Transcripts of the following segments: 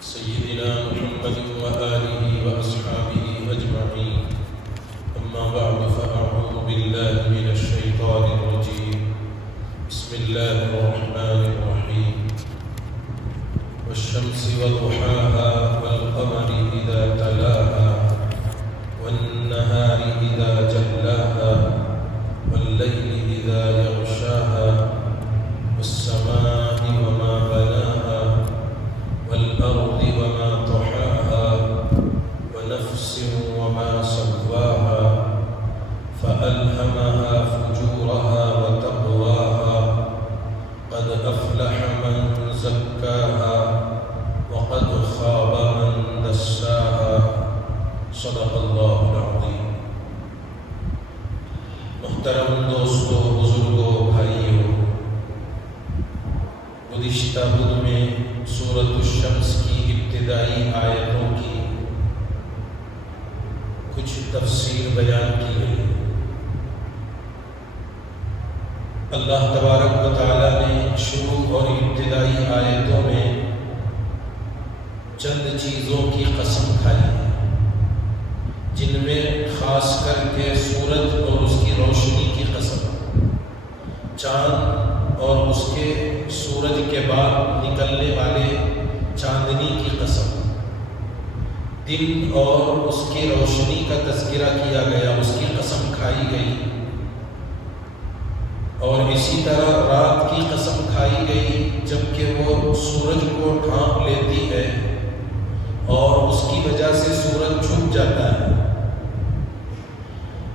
سيدنا محمد وآله وأصحابه أجمعين. أما بعد فأعوذ بالله من الشيطان الرجيم. بسم الله الرحمن الرحيم. والشمس وضحاها والقمر إذا تلاها والنهار إذا جلاها والليل إذا يغشاها والسماء وما بناها والأرض وما طحاها ونفس وما سواها فألهمها فجورها وتقواها قد أفلح من زكاها وقد خاب من دساها صدق اللہ العظیم. محترم دوستو، بزرگوں، بھائیوں، گزشتہ بدھ میں سورۃ الشمس کی ابتدائی آیتوں کی کچھ تفسیر بیان کی گئی. اللہ تبارک و تعالی نے شروع اور ابتدائی آیتوں میں چند چیزوں کی قسم کھائی ہے، جن میں خاص کر کے سورج اور اس کی روشنی کی قسم، چاند اور اس کے سورج کے بعد نکلنے والے چاندنی کی قسم، دن اور اس کی روشنی کا تذکرہ کیا گیا، اس کی قسم کھائی گئی، اور اسی طرح رات کی قسم کھائی گئی جبکہ وہ سورج کو ڈھانپ لیتی ہے اور اس کی وجہ سے سورج چھپ جاتا ہے.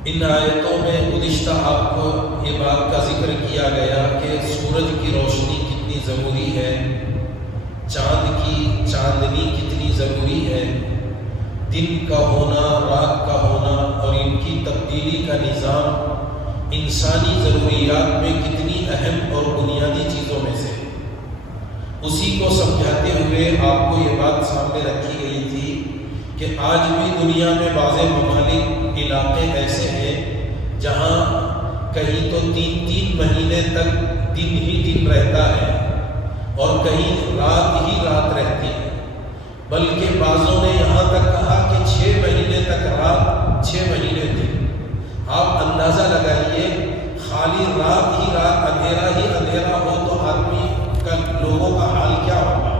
ان آیتوں میں گزشتہ آپ کو یہ بات کا ذکر کیا گیا کہ سورج کی روشنی کتنی ضروری ہے، چاند کی چاندنی کتنی ضروری ہے، دن کا ہونا، رات کا ہونا اور ان کی تبدیلی کا نظام انسانی ضروریات میں کتنی اہم اور بنیادی چیزوں میں سے. اسی کو سمجھاتے ہوئے آپ کو یہ بات سامنے رکھی گئی تھی کہ آج بھی دنیا میں بعض ممالک، علاقے ایسے ہیں جہاں کہیں تو 3 مہینے تک دن ہی دن رہتا ہے اور کہیں رات ہی رات رہتی ہے، بلکہ بعضوں نے یہاں تک کہا کہ 6 مہینے تک رات، 6 مہینے دن. آپ اندازہ لگائیے، خالی رات ہی رات، اندھیرا ہی اندھیرا ہو تو آدمی کا، لوگوں کا حال کیا ہوگا.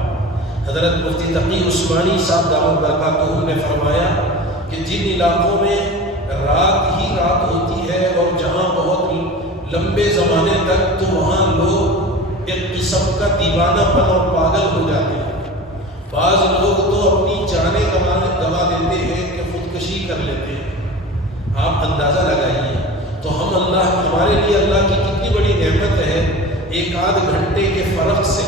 حضرت مفتی تقی عثمانی صاحب دامت برکاتہ نے فرمایا کہ جن علاقوں میں رات ہی رات ہوتی ہے اور جہاں بہت لمبے زمانے تک، تو وہاں لوگ ایک قسم کا دیوانہ پن اور پاگل ہو جاتے ہیں. بعض لوگ تو اپنی جانیں گوا دیتے ہیں کہ خودکشی کر لیتے ہیں. آپ اندازہ لگائیے. تو ہم ہمارے لیے اللہ کی کتنی بڑی نعمت ہے، 1 آدھ گھنٹے کے فرق سے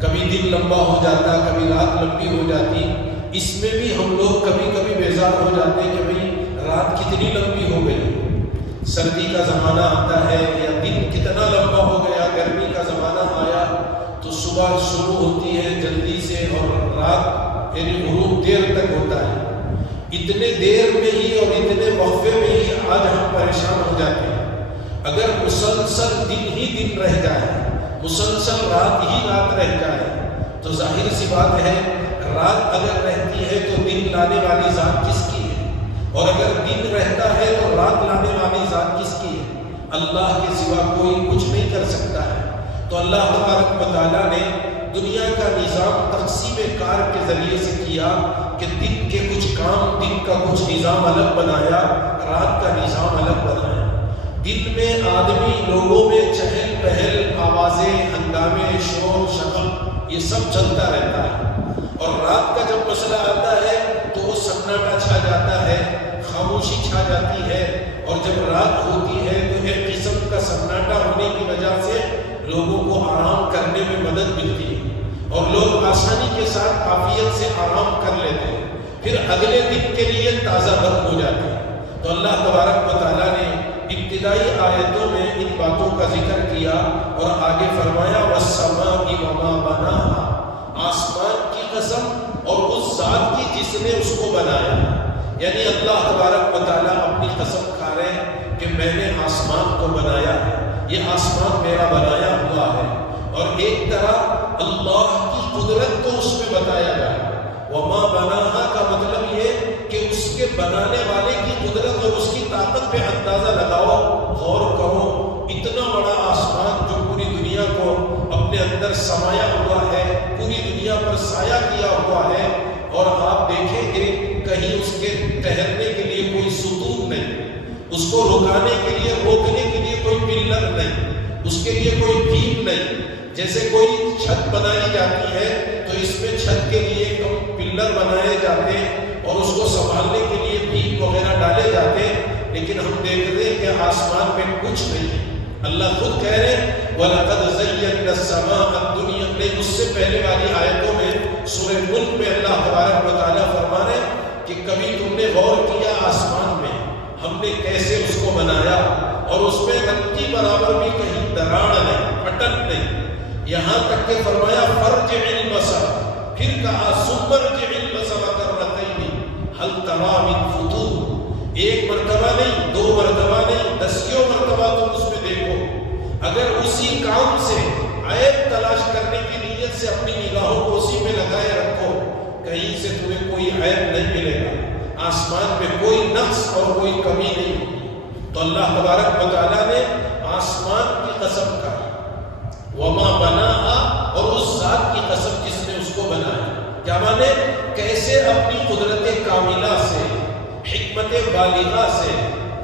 کبھی دن لمبا ہو جاتا، کبھی رات لمبی ہو جاتی. اس میں بھی ہم لوگ کبھی کبھی بیزار ہو جاتے ہیں کہ بھئی رات کتنی لمبی ہو گئی، سردی کا زمانہ آتا ہے یا دن کتنا لمبا ہو گیا، گرمی کا زمانہ آیا تو صبح شروع ہوتی ہے جلدی سے اور رات یعنی غروب دیر تک ہوتا ہے. اتنے دیر میں ہی اور اتنے وقفے میں ہی آج ہم پریشان ہو جاتے ہیں. اگر مسلسل دن ہی دن رہ جائے، مسلسل رات ہی رات رہ جائے تو ظاہر سی بات ہے، رات اگر رہتی ہے تو دن لانے والی ذات کس کی ہے، اور اگر دن رہتا ہے تو رات لانے والی ذات کس کی ہے؟ اللہ کے سوا کوئی کچھ نہیں کر سکتا ہے. تو اللہ تبارک و تعالیٰ نے دنیا کا نظام تقسیم کار کے ذریعے سے کیا کہ دن کے کچھ کام، دن کا کچھ نظام الگ بنایا، رات کا نظام الگ بنایا. دن میں آدمی، لوگوں میں چہل پہل، آوازیں، ہنگامے، شور شغل، یہ سب چلتا رہتا ہے. اور رات کا جب مسئلہ آتا ہے تو وہ سناٹا چھا جاتا ہے، خاموشی چھا جاتی ہے. اور جب رات ہوتی ہے تو ایک قسم کا سناٹا ہونے کی وجہ سے لوگوں کو آرام کرنے میں مدد ملتی ہے اور لوگ آسانی کے ساتھ عافیت سے آرام کر لیتے ہیں، پھر اگلے دن کے لیے تازہ برق ہو جاتے ہیں. تو اللہ تبارک و تعالیٰ نے ابتدائی آیتوں میں ان باتوں کا ذکر کیا اور آگے فرمایا وَالسَّمَاءِ وَمَا بَنَاهَا، آسمان کی قسم اور اس ذات کی جس نے اس کو بنایا. یعنی اللہ تبارک و تعالیٰ اپنی قسم کھا رہے ہیں کہ میں نے آسمان کو بنایا ہے، یہ آسمان میرا بنایا ہوا ہے. اور ایک طرح اللہ کی قدرت کو اس میں بتایا جائے. وما بناہا کا مطلب یہ کہ اس کے بنانے والے کی قدرت اور اس کی طاقت پہ اندازہ لگاؤ، غور کرو. اتنا بڑا آسمان جو پوری دنیا کو اپنے اندر سمایا ہوا ہے، پوری دنیا پر سایہ کیا ہوا ہے، اور آپ دیکھیں گے کہیں اس کے ٹہرنے کے لیے کوئی ستون نہیں، اس کو رکانے کے لیے، روکنے کے لیے کوئی پلر نہیں، اس کے لیے کوئی بھیم نہیں. جیسے کوئی چھت بنائی جاتی ہے تو اس میں چھت کے لیے پلر بنائے جاتے اور اس کو سنبھالنے کے لیے بھیم وغیرہ ڈالے جاتے، لیکن ہم دیکھ رہے ہیں کہ آسمان میں کچھ نہیں ہے. اللہ خود کہہ رہے ہیں وَلَقَدْ زَيَّنَّا السَّمَاءَ الدُّنْيَا. نہیں، اس سے پہلے والی آیتوں میں سورہ ملک میں اللہ تبارک و تعالیٰ فرما رہے ہیں کہ کبھی تم نے غور کیا آسمان میں ہم نے کیسے اس کو بنایا، اور اس میں رتی برابر بھی کہیں دراڑ نہیں، پھٹن نہیں. یہاں تک کہ فرمایا فَارْجِعِ الْبَصَرَ، پھر کہا ثُمَّ ارْجِعِ الْبَصَرَ كَرَّتَيْنِ هَلْ تَرَىٰ مِن فُطُورٍ. ایک مرتبہ نہیں، دو مرتبہ نہیں، دسیوں مرتبہ تم اس میں دیکھو. اگر اسی کام سے عیب تلاش کرنے کی نیت سے اپنی نگاہوں کو اسی پہ لگائے رکھو، کہیں سے تمہیں کوئی عیب نہیں ملے گا. آسمان میں کوئی نقص اور کوئی کمی نہیں ہوگی. تو اللہ تبارک و تعالیٰ نے آسمان کی قسم کہا، وما بناہا، اور اس ذات کی قسم جس نے اس کو بنایا. کیا مانے؟ کیسے اپنی قدرت کاملہ سے، حکمت بالغہ سے،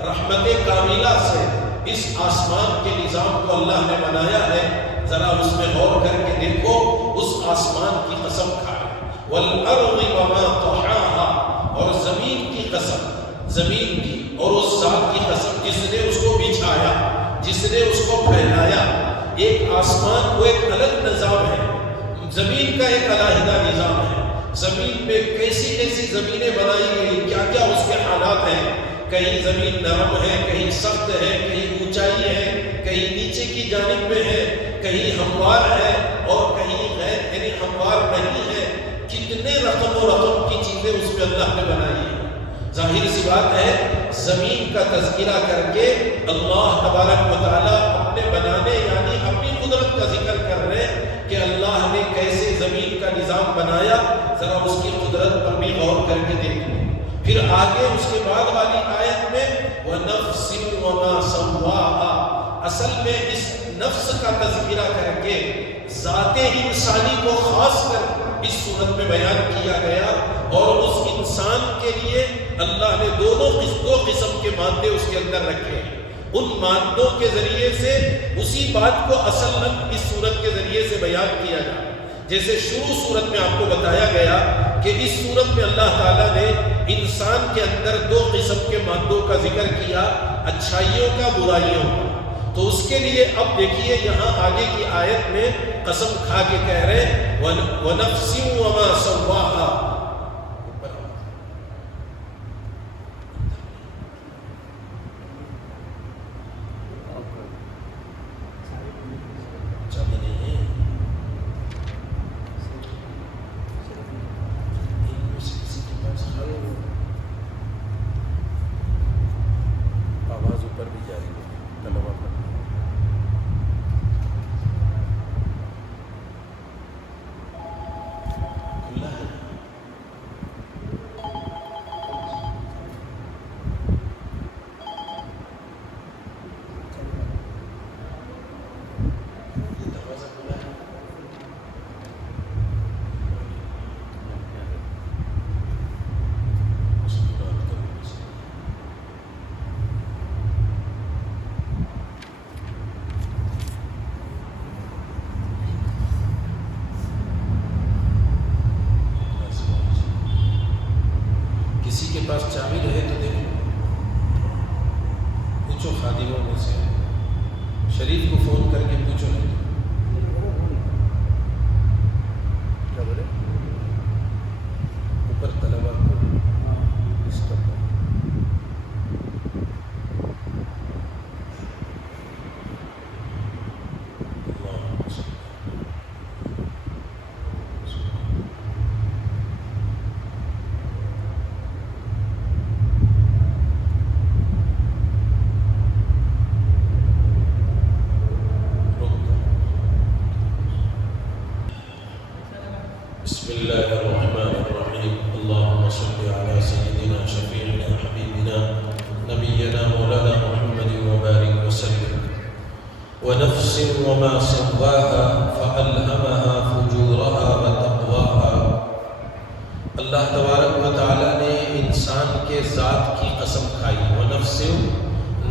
رحمت کاملہ سے اس آسمان کے نظام کو اللہ نے بنایا ہے. ذرا اس میں غور کر کے دیکھو، اس آسمان کی قسم کھائے. والارض وما طحاها، اور زمین کی قسم، زمین کی اور اس ذات کی قسم جس نے اس کو بچھایا، جس نے اس کو پھیلایا. ایک آسمان کو ایک الگ نظام ہے، زمین کا ایک علیحدہ نظام ہے. زمین میں کیسی کیسی زمینیں بنائی گئی، کیا کیا اس کے حالات ہیں. کہیں زمین نرم ہے، کہیں سخت ہے، کہیں اونچائی ہے، کہیں نیچے کی جانب میں ہے، کہیں ہموار ہے اور کہیں غیر یعنی ہموار نہیں ہے. کتنے رقم و رقم کی چیزیں اس میں اللہ نے بنائی ہیں. ظاہر سی بات ہے زمین کا تذکرہ کر کے اللہ تبارک و تعالیٰ اپنے بنانے یعنی اپنی قدرت کا ذکر کر رہے ہیں کہ اللہ نے کیسے زمین کا نظام بنایا. ذرا اس کی قدرت پر بھی غور کر کے دیکھو. پھر آگے اس کے بعد والی آیت میں وَنَفْسٍ وَمَا سَوَّاهَا، اصل میں اس نفس کا تذکرہ کر کے ذات انسانی کو خاص کر اس صورت میں بیان کیا گیا. اور اس انسان کے لیے اللہ نے دو قسم کے مادے اس کے اندر رکھے. ان مادوں کے ذریعے سے اسی بات کو اصل اس صورت کے ذریعے سے بیان کیا جائے. جیسے شروع صورت میں آپ کو بتایا گیا کہ اس صورت میں اللہ تعالیٰ نے انسان کے اندر دو قسم کے مادوں کا ذکر کیا، اچھائیوں کا، برائیوں کا. تو اس کے لیے اب دیکھیے یہاں آگے کی آیت میں قسم کھا کے کہہ رہے وَنَفْسٍ وَمَا سَوَّاهَا. پاس چابی رہے تو دیکھو، پوچھو خادموں میں سے، شریف کو فون کر کے پوچھو. نہیں کیا بولے اوپر طلبا کو اس کا بسم اللہ الرحمن الرحیم. صل على سيدنا شفيعنا حبيبنا نبينا مولانا محمد وبارك وسلم ونفس وما سواها فألهمها فجورها وتقواها۔ اللہ تبارک و تعالیٰ نے انسان کے ذات کی قسم کھائی، ونفس،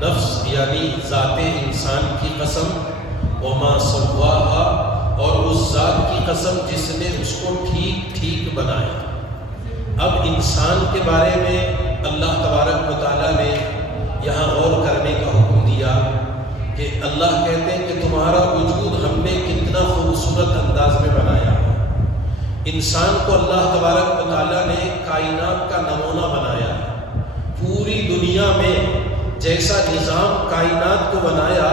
نفس یعنی ذات انسان کی قسم، وما سواها، اور اس ذات کی قسم جس نے اس کو ٹھیک ٹھیک بنایا۔ اب انسان کے بارے میں اللہ تبارک و تعالیٰ نے یہاں غور کرنے کا حکم دیا کہ اللہ کہتے ہیں کہ تمہارا وجود ہم نے کتنا خوبصورت انداز میں بنایا ہے۔ انسان کو اللہ تبارک و تعالیٰ نے کائنات کا نمونہ بنایا ہے۔ پوری دنیا میں جیسا نظام کائنات کو بنایا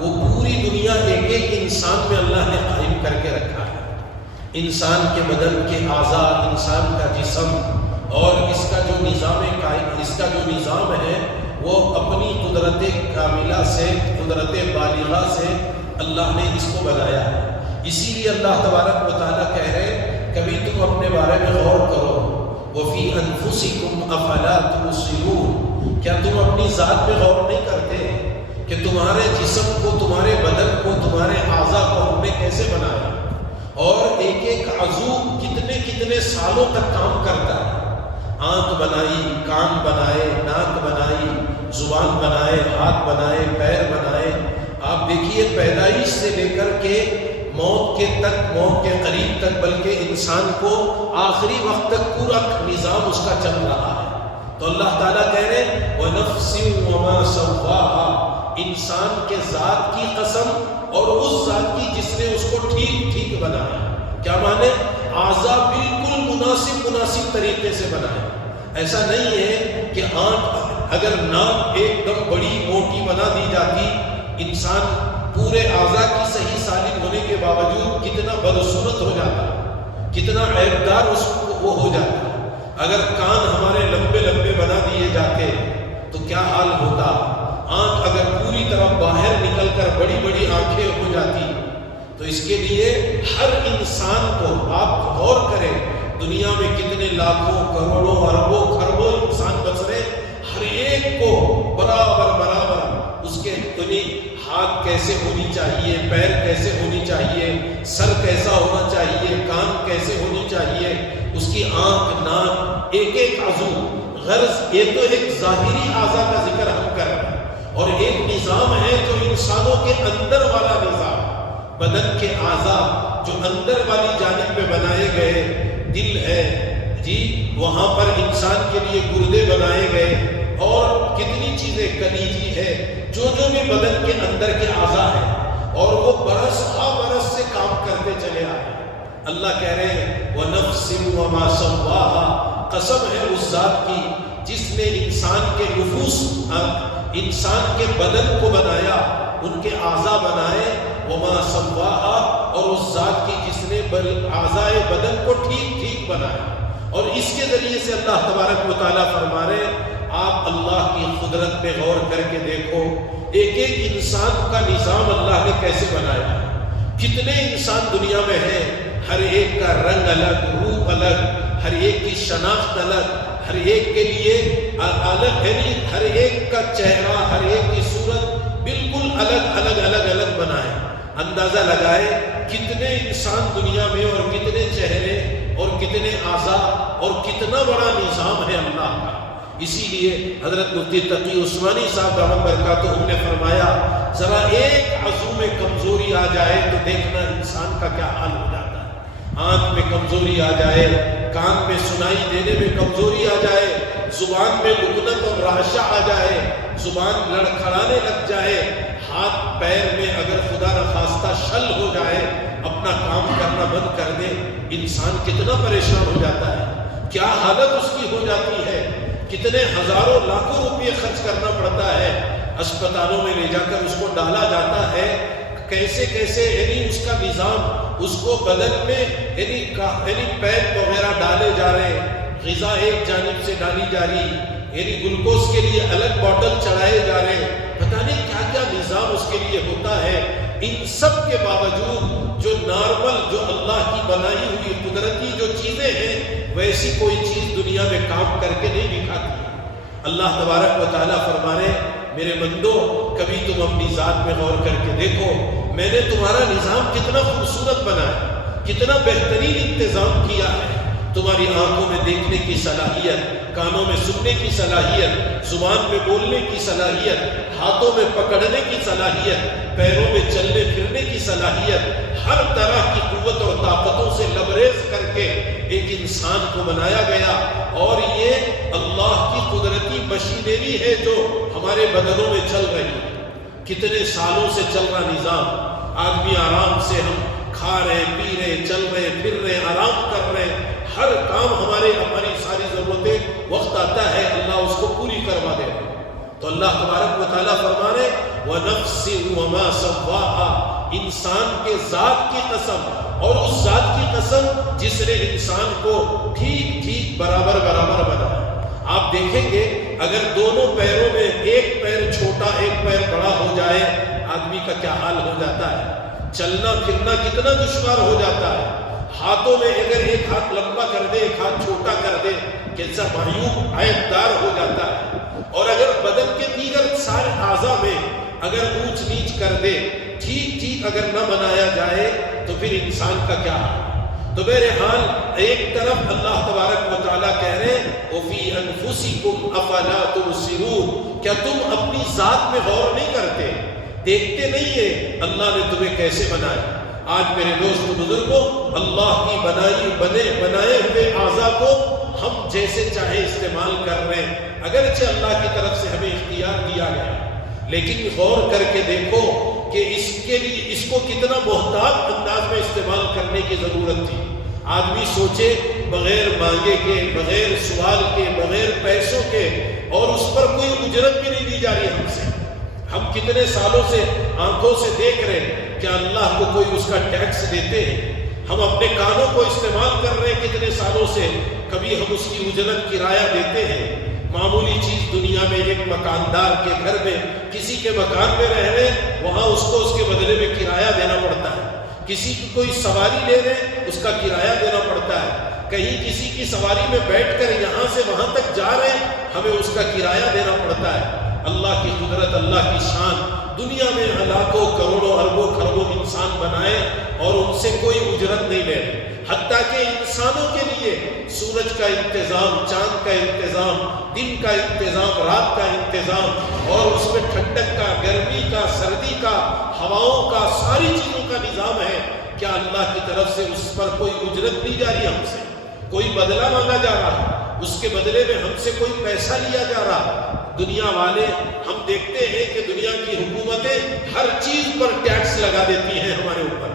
وہ پوری دنیا ایک ایک انسان میں اللہ نے قائم کر کے رکھا ہے۔ انسان کے بدن کے اعضاء، انسان کا جسم اور اس کا جو نظام ہے وہ اپنی قدرت کاملہ سے، قدرت بالغہ سے اللہ نے اس کو بنایا ہے۔ اسی لیے اللہ تبارک و تعالیٰ کہہ رہے کبھی تم اپنے بارے میں غور کرو، وَفِي أَنفُسِكُمْ أَفَلَا تُبْصِرُونَ، کیا تم اپنی ذات پہ غور نہیں کرتے کہ تمہارے جسم کو، تمہارے بدن کو، تمہارے اعضاء کو ہم نے کیسے بنایا، اور ایک ایک عضو کتنے کتنے سالوں تک کام کرتا ہے۔ آنکھ بنائی، کان بنائے، ناک بنائی، زبان بنائے، ہاتھ بنائے، پیر بنائے۔ آپ دیکھیے پیدائش سے لے کر کے موت کے قریب تک، بلکہ انسان کو آخری وقت تک پورا نظام اس کا چل رہا ہے۔ تو اللہ تعالیٰ کہہ رہے ہیں وَنَفْسٍ وَمَا سَوَّاهَا، انسان کے ذات کی قسم اور اس ذات کی جس نے اس کو ٹھیک ٹھیک بنایا۔ کیا مانے؟ اعضاء بالکل مناسب طریقے سے بنائے۔ ایسا نہیں ہے کہ آنکھ، اگر ناک ایک دم بڑی موٹی بنا دی جاتی، انسان پورے اعضاء کی صحیح سالم ہونے کے باوجود کتنا بدصورت ہو جاتا، کتنا عیبدار اس کو وہ ہو جاتا۔ اگر کان ہمارے لمبے لمبے بنا دیے جاتے تو کیا حال ہوتا؟ آنکھ اگر پوری طرح باہر نکل کر بڑی بڑی آنکھیں ہو جاتی۔ تو اس کے لیے ہر انسان کو آپ غور کریں، دنیا میں کتنے لاکھوں کروڑوں اربوں خربوں انسان بس رہے، ہر ایک کو برابر اس کے ہاتھ کیسے ہونی چاہیے، پیر کیسے ہونی چاہیے، سر کیسا ہونا چاہیے، کان کیسے ہونی چاہیے، اس کی آنکھ، ناک، ایک ایک عضو۔ غرض یہ تو ایک ظاہری اعضاء کا ذکر ہم کر رہے ہیں، اور ایک نظام ہے جو انسانوں کے اندر والا نظام، بدن کے اعضاء جو اندر والی جانب میں بنائے گئے، دل ہے جی، وہاں پر انسان کے لیے گردے بنائے گئے، اور کتنی چیزیں، کلیجی ہے، جو بھی بدن کے اندر کے اعضاء ہیں، اور وہ برس سے کام کرتے چلے آئے۔ اللہ کہہ رہے ہیں وَنَفْسٍ وَمَا سَوَّاهَا، قسم ہے اس ذات کی جس نے انسان کے نفوس، انسان کے بدن کو بنایا، ان کے اعضاء بنائے، وَمَا سَوَّاهَا، اور اس ذات کی جس نے اعضاء بدن کو ٹھیک ٹھیک بنایا۔ اور اس کے ذریعے سے اللہ تبارک و تعالیٰ فرما رہے ہیں آپ اللہ کی قدرت پہ غور کر کے دیکھو، ایک ایک انسان کا نظام اللہ نے کیسے بنایا ہے۔ کتنے انسان دنیا میں ہیں، ہر ایک کا رنگ الگ، روپ الگ، ہر ایک کی شناخت الگ، ہر ایک کے لیے الگ، یعنی ہر ایک کا چہرہ، ہر ایک کی صورت بالکل الگ بنائے۔ اندازہ لگائے کتنے انسان دنیا میں، اور کتنے چہرے اور کتنے اعضاء، اور کتنا بڑا نظام ہے اللہ کا۔ اسی لیے حضرت مفتی تقی عثمانی صاحب دامت برکاتہ نے فرمایا ذرا ایک عضو میں کمزوری آ جائے تو دیکھنا انسان کا کیا حال ہو جاتا ہے۔ آنکھ میں کمزوری آ جائے، کان میں سنائی دینے میں کمزوری آ جائے، زبان میں لکنت اور رعشہ آ جائے، زبان لڑکھڑانے لگ جائے، ہاتھ پیر میں اگر خدا نخواستہ شل ہو جائے، اپنا کام کرنا بند کر دے، انسان کتنا پریشان ہو جاتا ہے، کیا حالت اس کی ہو جاتی ہے، کتنے ہزاروں لاکھوں روپے خرچ کرنا پڑتا ہے، اسپتالوں میں لے جا کر اس کو ڈالا جاتا ہے، کیسے یعنی اس کا نظام، اس کو بدن میں یعنی پیپ وغیرہ ڈالے جا رہے، غذا ایک جانب سے ڈالی جا رہی، یعنی گلوکوز کے لیے الگ بوٹل چڑھائے جا رہے، پتہ نہیں کیا کیا نظام اس کے لیے ہوتا ہے۔ ان سب کے باوجود جو نارمل، جو اللہ کی بنائی ہوئی قدرتی جو چیزیں ہیں، ویسی کوئی چیز دنیا میں کام کر کے نہیں دکھاتی۔ اللہ تبارک و تعالیٰ فرما رہے میرے بندو کبھی تم اپنی ذات میں غور کر کے دیکھو، میں نے تمہارا نظام کتنا خوبصورت بنایا، کتنا بہترین انتظام کیا ہے۔ تمہاری آنکھوں میں دیکھنے کی صلاحیت، کانوں میں سننے کی صلاحیت، زبان میں بولنے کی صلاحیت، ہاتھوں میں پکڑنے کی صلاحیت، پیروں میں چلنے پھرنے کی صلاحیت، ہر طرح کی قوت اور طاقتوں سے لبریز کر کے ایک انسان کو بنایا گیا۔ اور یہ اللہ کی قدرتی مشینری ہے جو ہمارے بدنوں میں چل رہی ہے۔ کتنے سالوں سے چل رہا نظام، آدمی آرام سے ہم کھا رہے، پی رہے، چل رہے، پھر رہے، آرام کر رہے، ہر کام ہماری ساری ضرورتیں وقت آتا ہے اللہ اس کو پوری کروا دے۔ تو اللہ تبارک و تعالیٰ فرما رہے وَنَفْسٍ وَمَا سَوَّاهَا، انسان کے ذات کی قسم، اور اس ذات کی قسم جس نے انسان کو ٹھیک ٹھیک برابر برابر بنایا۔ آپ دیکھیں گے اگر دونوں پیروں میں ایک پیر چھوٹا ایک پیر بڑا ہو جائے، آدمی کا کیا حال ہو جاتا ہے، چلنا پھرنا کتنا دشوار ہو جاتا ہے۔ ہاتھوں میں اگر ایک ہاتھ لمبا کر دے ایک ہاتھ چھوٹا کر دے کیسا معیوب عیبدار ہو جاتا ہے۔ اور اگر بدن کے دیگر سارے اعضاء میں اگر اونچ نیچ کر دے، ٹھیک ٹھیک اگر نہ بنایا جائے تو پھر انسان کا کیا حال۔ تو بہرحال ایک طرف اللہ تبارک و تعالیٰ کہہ رہے وَفِي أَنفُسِكُمْ أَفَلَا تُبْصِرُونَ، کیا تم اپنی ذات میں غور نہیں کرتے، دیکھتے نہیں ہیں اللہ نے تمہیں کیسے بنایا۔ آج میرے دوست بزرگوں، اللہ کی بنائے ہوئے اعضاء کو ہم جیسے چاہے استعمال کر رہے ہیں، اگرچہ اللہ کی طرف سے ہمیں اختیار دیا گیا، لیکن غور کر کے دیکھو کہ اس کے لیے اس کو کتنا محتاط انداز میں استعمال کرنے کی ضرورت تھی۔ آدمی سوچے بغیر مانگے کے، بغیر سوال کے، بغیر پیسوں کے، اور اس پر کوئی اجرت بھی نہیں دی جا رہی ہم سے۔ ہم کتنے سالوں سے آنکھوں سے دیکھ رہے ہیں، کیا اللہ کو کوئی اس کا ٹیکس دیتے ہیں؟ ہم اپنے کانوں کو استعمال کر رہے ہیں کتنے سالوں سے، کبھی ہم اس کی اجرت کرایہ دیتے ہیں؟ معمولی چیز دنیا میں ایک مکاندار کے گھر میں کسی کے مکان میں رہ رہے ہیں، وہاں اس کو اس کے بدلے میں کرایہ دینا پڑتا ہے۔ کسی کی کوئی سواری لے رہے ہیں، اس کا کرایہ دینا پڑتا ہے۔ کہیں کسی کی سواری میں بیٹھ کر یہاں سے وہاں تک جا رہے ہیں، ہمیں اس کا کرایہ دینا پڑتا ہے۔ اللہ کی قدرت، اللہ کی شان، دنیا میں لاکھوں کروڑوں اربوں خربوں انسان بنائے اور ان سے کوئی اجرت نہیں لے رہے۔ حتیٰ کہ انسانوں کے لیے سورج کا انتظام، چاند کا انتظام، دن کا انتظام، رات کا انتظام، اور اس میں ٹھنڈک کا، گرمی کا، سردی کا، ہواؤں کا، ساری چیزوں کا نظام ہے۔ کیا اللہ کی طرف سے اس پر کوئی اجرت لی جا رہی ہے ہم سے؟ کوئی بدلہ مانگا جا رہا، اس کے بدلے میں ہم سے کوئی پیسہ لیا جا رہا؟ دنیا والے ہم دیکھتے ہیں کہ دنیا کی حکومتیں ہر چیز پر ٹیکس لگا دیتی ہیں ہمارے اوپر،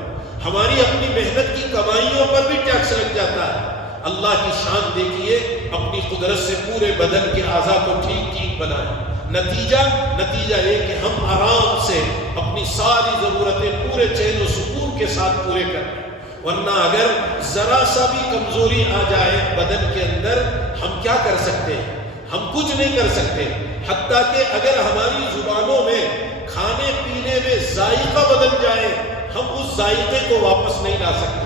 ہماری اپنی محنت کی کمائیوں پر بھی ٹیکس لگ جاتا ہے۔ اللہ کی شان دیکھیے، اپنی قدرت سے پورے بدن کے اعضاء کو ٹھیک ٹھیک بنائے۔ نتیجہ یہ کہ ہم آرام سے اپنی ساری ضرورتیں پورے چین و سکون کے ساتھ پورے کریں۔ ورنہ اگر ذرا سا بھی کمزوری آ جائے بدن کے اندر، ہم کیا کر سکتے ہیں؟ ہم کچھ نہیں کر سکتے۔ حتیٰ کہ اگر ہماری زبانوں میں کھانے پینے میں ذائقہ بدل جائے، ہم اس ذائقے کو واپس نہیں لا سکتے۔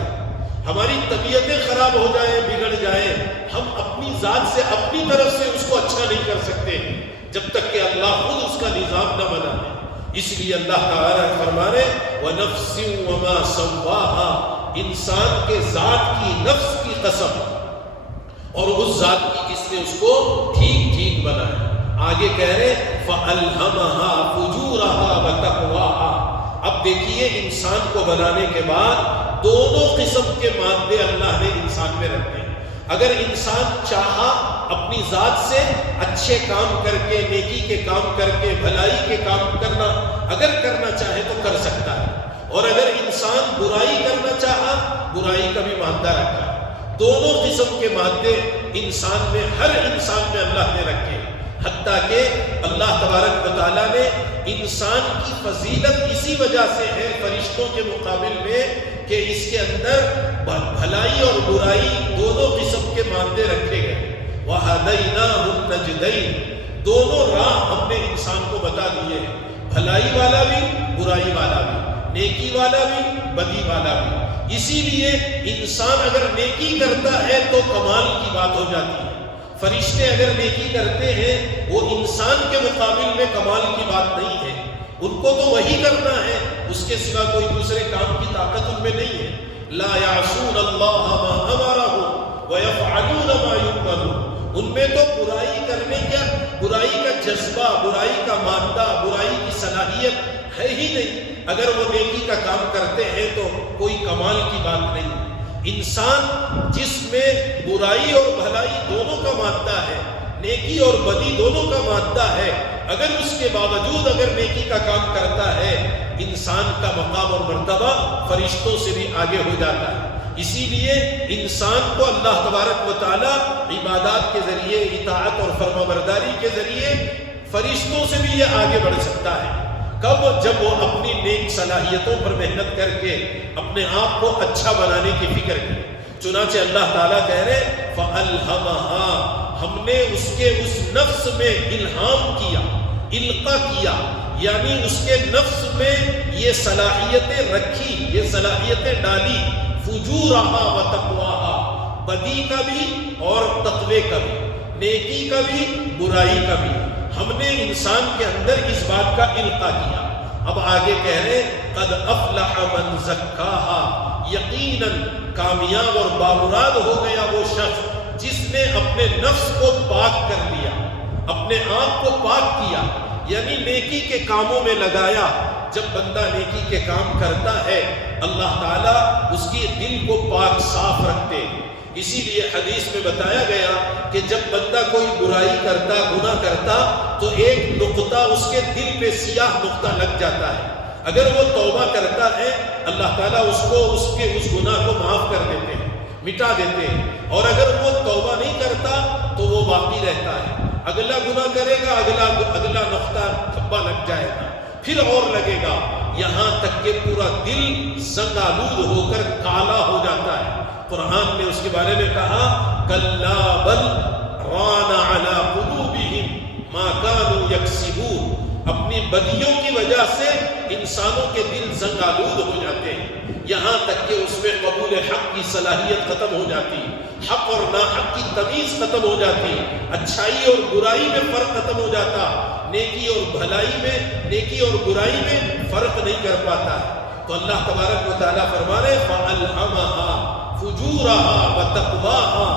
ہماری طبیعتیں خراب ہو جائیں، بگڑ جائیں، ہم اپنی ذات سے، اپنی طرف سے اس کو اچھا نہیں کر سکتے جب تک کہ اللہ خود اس کا نظام نہ بنا دے۔ اس لیے اللہ تعالیٰ فرما رہے وَنَفْسٍ وَمَا سَوَّاهَا، انسان کے ذات کی، نفس کی قسم، اور اس ذات کی جس نے اس کو ٹھیک ٹھیک بنایا۔ آگے کہہ رہے فَأَلْهَمَهَا فُجُورَهَا وَتَقْوَاهَا۔ اب دیکھیے انسان کو بنانے کے بعد دونوں قسم کے مادے اللہ نے انسان میں رکھے۔ اگر انسان چاہا اپنی ذات سے اچھے کام کر کے، نیکی کے کام کر کے، بھلائی کے کام کرنا اگر کرنا چاہے تو کر سکتا ہے، اور اگر انسان برائی کرنا چاہا، برائی کا بھی مادہ رکھا۔ دونوں قسم کے مادے انسان میں، ہر انسان میں اللہ نے رکھے۔ حتیٰ کہ اللہ تبارک و تعالیٰ نے انسان کی فضیلت اسی وجہ سے ہے فرشتوں کے مقابل میں کہ اس کے اندر بھلائی اور برائی دونوں قسم کے مادے رکھے گئے۔ وَهَدَيْنَاهُ النَّجْدَيْنِ، دونوں راہ ہم نے انسان کو بتا دیے ہیں، بھلائی والا بھی برائی والا بھی۔ نیکی والا بھی بدی والا بھی۔ اسی لیے انسان اگر نیکی کرتا ہے تو کمال کی بات ہو جاتی ہے۔ فرشتے اگر نیکی کرتے ہیں وہ انسان کے مقابل میں کمال کی بات نہیں ہے، ان کو تو وہی کرنا ہے، اس کے سوا کوئی دوسرے کام کی طاقت ان میں نہیں ہے۔ لا یعصون اللہ ما امرهم ویفعلون ما یؤمرون۔ ان میں تو برائی کرنے کا، برائی کا جذبہ، برائی کا مادہ، برائی کی صلاحیت ہے ہی نہیں۔ اگر وہ نیکی کا کام کرتے ہیں تو کوئی کمال کی بات نہیں۔ انسان جس میں برائی اور بھلائی دونوں کا مادہ ہے، نیکی اور بدی دونوں کا مادہ ہے، اگر اس کے باوجود اگر نیکی کا کام کرتا ہے، انسان کا مقام اور مرتبہ فرشتوں سے بھی آگے ہو جاتا ہے۔ اسی لیے انسان کو اللہ تبارک و تعالی عبادات کے ذریعے، اطاعت اور فرما برداری کے ذریعے فرشتوں سے بھی یہ آگے بڑھ سکتا ہے۔ کب؟ جب وہ اپنی نیک صلاحیتوں پر محنت کر کے اپنے آپ کو اچھا بنانے کی فکر کرے۔ چنانچہ اللہ تعالیٰ کہہ رہے فَأَلْهَمَهَا، ہم نے اس کے اس نفس میں الہام کیا، القا کیا، یعنی اس کے نفس میں یہ صلاحیتیں رکھی، یہ صلاحیتیں ڈالی، فجورہا و تقواہا، بدی کا بھی اور تقوی کا بھی، نیکی کا بھی برائی کا بھی، ہم نے انسان کے اندر اس بات کا القا کیا۔ اب آگے کہہ رہے قد افلح من زکاہا، یقیناً کامیاب اور بامراد ہو گیا وہ شخص جس نے اپنے نفس کو پاک کر لیا، اپنے آپ کو پاک کیا، یعنی نیکی کے کاموں میں لگایا۔ جب بندہ نیکی کے کام کرتا ہے اللہ تعالیٰ اس کی دل کو پاک صاف رکھتے ہیں۔ اسی لیے حدیث میں بتایا گیا کہ جب بندہ کوئی برائی کرتا، گناہ کرتا، تو ایک نقطہ اس کے دل پہ سیاہ نقطہ لگ جاتا ہے۔ اگر وہ توبہ کرتا ہے اللہ تعالیٰ اس کو اس کے اس گناہ کو معاف کر دیتے ہیں، مٹا دیتے ہیں، اور اگر وہ توبہ نہیں کرتا تو وہ باقی رہتا ہے۔ اگلا گناہ کرے گا، اگلا نقطہ دھبا لگ جائے گا، پھر اور لگے گا، یہاں تک کہ پورا دل زنگ آلود ہو کر کالا ہو جاتا ہے۔ قرآن نے اس کے بارے میں کہا کلا بل ران علی قلوبہم ما کانوا یکسبون، اپنی بدیوں کی وجہ سے انسانوں کے دل زنگ آلود ہو جاتے ہیں، یہاں تک کہ اس میں قبول حق کی صلاحیت ختم ہو جاتی، حق اور ناحق کی تمیز ختم ہو جاتی، اچھائی اور برائی میں فرق ختم ہو جاتا، نیکی اور بھلائی میں، نیکی اور برائی میں فرق نہیں کر پاتا ہے۔ تو اللہ تبارک و تعالیٰ فرما رہے فَأَلْهَمَهَا فُجُورَهَا وَتَقْوَاهَا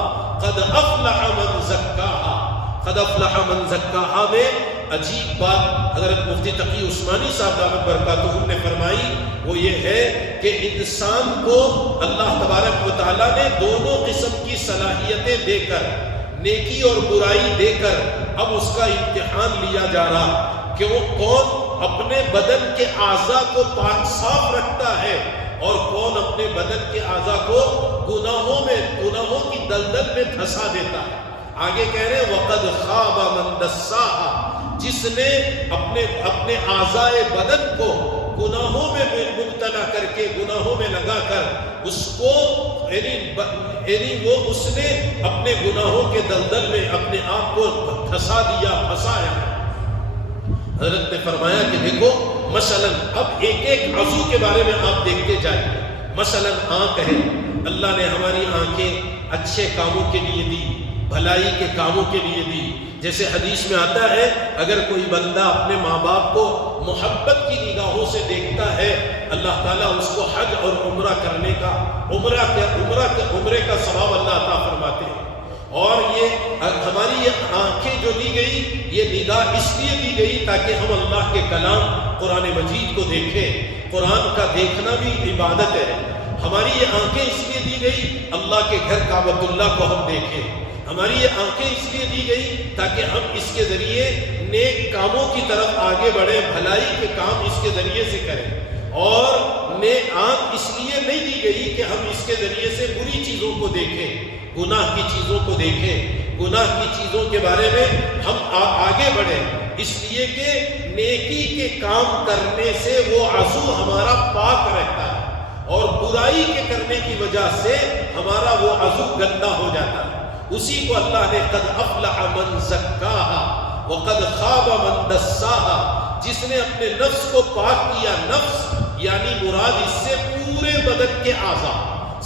قَدْ أَفْلَحَ مَنْ زَكَّاهَا۔ قَدْ أَفْلَحَ مَنْ زَكَّاهَا میں عجیب بات حضرت مفتی تقی عثمانی صاحب دامت برکاتہم نے فرمائی، وہ یہ ہے کہ انسان کو اللہ تبارک و تعالیٰ نے دونوں قسم کی صلاحیتیں دے کر، نیکی اور برائی دے کر، اب اس کا امتحان لیا جا رہا کہ وہ کون اپنے بدن کے اعضاء کو پاک صاف رکھتا ہے اور کون اپنے بدن کے اعضاء کو گناہوں میں، گناہوں کی دلدل میں دھسا دیتا ہے۔ آگے کہہ رہے وَقَدْ خَابَ مَنْ دَسَّاهَا، جس نے اپنے اعضاء بدن کو گناہوں میں مبتلا کر کے، گناہوں میں لگا کر اس کو یعنی وہ اس نے اپنے گناہوں کے دلدل میں اپنے آپ کو دھسا دیا، پھنسایا۔ حضرت نے فرمایا کہ دیکھو مثلا اب ایک ایک عضو کے بارے میں آپ دیکھتے جائیں۔ مثلا آنکھ ہے، اللہ نے ہماری آنکھیں اچھے کاموں کے لیے دی، بھلائی کے کاموں کے لیے دی۔ جیسے حدیث میں آتا ہے اگر کوئی بندہ اپنے ماں باپ کو محبت کی نگاہوں سے دیکھتا ہے اللہ تعالیٰ اس کو حج اور عمرہ کرنے کا، عمرے کا ثواب اللہ عطا فرماتے ہیں۔ اور یہ ہماری یہ آنکھیں جو دی گئی، یہ نگاہ اس لیے دی گئی تاکہ ہم اللہ کے کلام قرآن مجید کو دیکھیں۔ قرآن کا دیکھنا بھی عبادت ہے۔ ہماری یہ آنکھیں اس لیے دی گئی اللہ کے گھر کعبۃ اللہ کو ہم دیکھیں۔ ہماری یہ آنکھیں اس لیے دی گئی تاکہ ہم اس کے ذریعے نیک کاموں کی طرف آگے بڑھیں، بھلائی کے کام اس کے ذریعے سے کریں۔ اور آنکھ اس لیے نہیں دی گئی کہ ہم اس کے ذریعے سے بری چیزوں کو دیکھیں، گناہ کی چیزوں کو دیکھیں، گناہ کی چیزوں کے بارے میں ہم آگے بڑھیں، اس لیے کہ نیکی کے کام کرنے سے وہ عضو ہمارا پاک رہتا ہے اور برائی کے کرنے کی وجہ سے ہمارا وہ عضو گندا ہو جاتا ہے۔ اسی کو اللہ نے قد افلح من زکاہا وقد خاب من دساہا، جس نے اپنے نفس کو پاک کیا، نفس یعنی مراد اس سے پورے بدن کے اعضاء،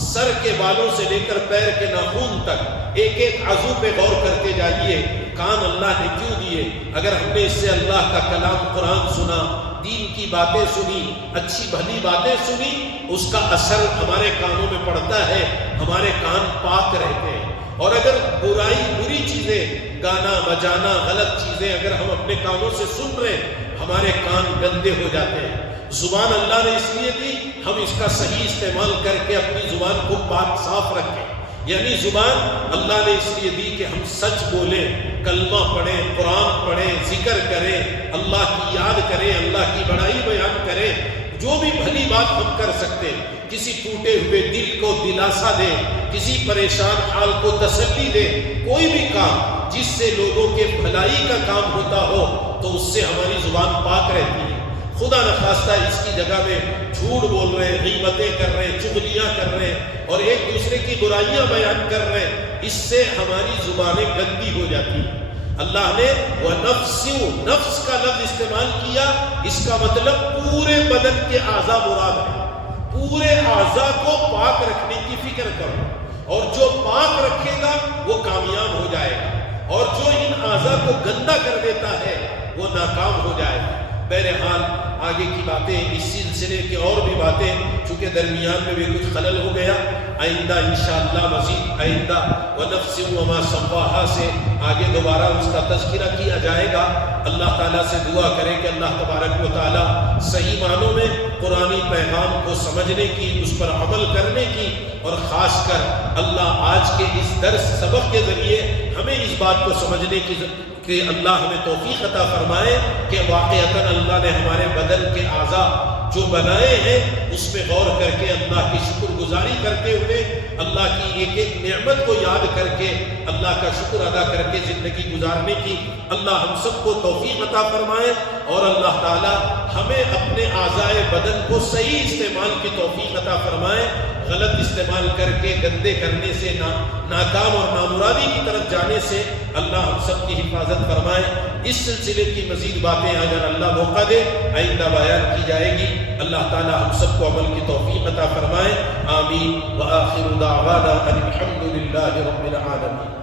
سر کے بالوں سے لے کر پیر کے ناخن تک ایک ایک عضو پہ غور کرتے جائیے. کان اللہ نے کیوں دیے؟ اگر ہم نے اس سے اللہ کا کلام قرآن سنا، دین کی باتیں سنی، اچھی بھلی باتیں سنی، اس کا اثر ہمارے کانوں میں پڑتا ہے، ہمارے کان پاک رہتے ہیں. اور اگر برائی، بری چیزیں، گانا بجانا، غلط چیزیں اگر ہم اپنے کانوں سے سن رہے ہیں، ہمارے کان گندے ہو جاتے ہیں. زبان اللہ نے اس لیے دی ہم اس کا صحیح استعمال کر کے اپنی زبان کو پاک صاف رکھیں. یعنی زبان اللہ نے اس لیے دی کہ ہم سچ بولیں، کلمہ پڑھیں، قرآن پڑھیں، ذکر کریں، اللہ کی یاد کریں، اللہ کی بڑائی بیان کریں. جو بھی بھلی بات ہم کر سکتے ہیں، کسی ٹوٹے ہوئے دل کو دلاسا دیں، کسی پریشان حال کو تسلی دیں، کوئی بھی کام جس سے لوگوں کے بھلائی کا کام ہوتا ہو تو اس سے ہماری زبان پاک رہتی ہے. خدا نخواستہ اس کی جگہ میں جھوٹ بول رہے ہیں، غیبتیں کر رہے ہیں، چغلیاں کر رہے ہیں اور ایک دوسرے کی برائیاں بیان کر رہے ہیں، اس سے ہماری زبانیں گندی ہو جاتی ہیں. اللہ نے وَنَفْسٍ، نفس کا لفظ استعمال کیا، اس کا مطلب پورے بدن کے اعضاء مراد ہے. پورے اعضاء کو پاک رکھنے کی فکر کرو، اور جو پاک رکھے گا وہ کامیاب ہو جائے گا، اور جو ان اعضاء کو گندا کر دیتا ہے وہ ناکام ہو جائے گا. بہرحال آگے کی باتیں، اس سلسلے کی اور بھی باتیں، چونکہ درمیان میں بھی کچھ خلل ہو گیا، آئندہ انشاءاللہ مزید آئندہ وَنَفْسٍ وَمَا سَوَّاهَا سے آگے دوبارہ اس کا تذکرہ کیا جائے گا. اللہ تعالیٰ سے دعا کریں کہ اللہ تبارک و تعالیٰ صحیح معنوں میں قرآنی پیغام کو سمجھنے کی، اس پر عمل کرنے کی، اور خاص کر اللہ آج کے اس درس سبق کے ذریعے ہمیں اس بات کو سمجھنے کی کہ اللہ ہمیں توفیق عطا فرمائے کہ واقعتاً اللہ نے ہمارے بدن کے اعضاء جو بنائے ہیں اس پہ غور کر کے اللہ کی شکر گزاری کرتے ہوئے، اللہ کی ایک ایک نعمت کو یاد کر کے اللہ کا شکر ادا کر کے زندگی گزارنے کی اللہ ہم سب کو توفیق عطا فرمائے. اور اللہ تعالی ہمیں اپنے اعضاء بدن کو صحیح استعمال کی توفیق عطا فرمائے. غلط استعمال کر کے گندے کرنے سے، ناکام اور نامرادی کی طرف جانے سے اللہ ہم سب کی حفاظت فرمائے. اس سلسلے کی مزید باتیں اگر اللہ موقع دے آئندہ بیان کی جائے گی. اللہ تعالی ہم سب کو عمل کی توفیق عطا فرمائے. آمین. وآخر دعوانا ان الحمد للہ رب العالمین.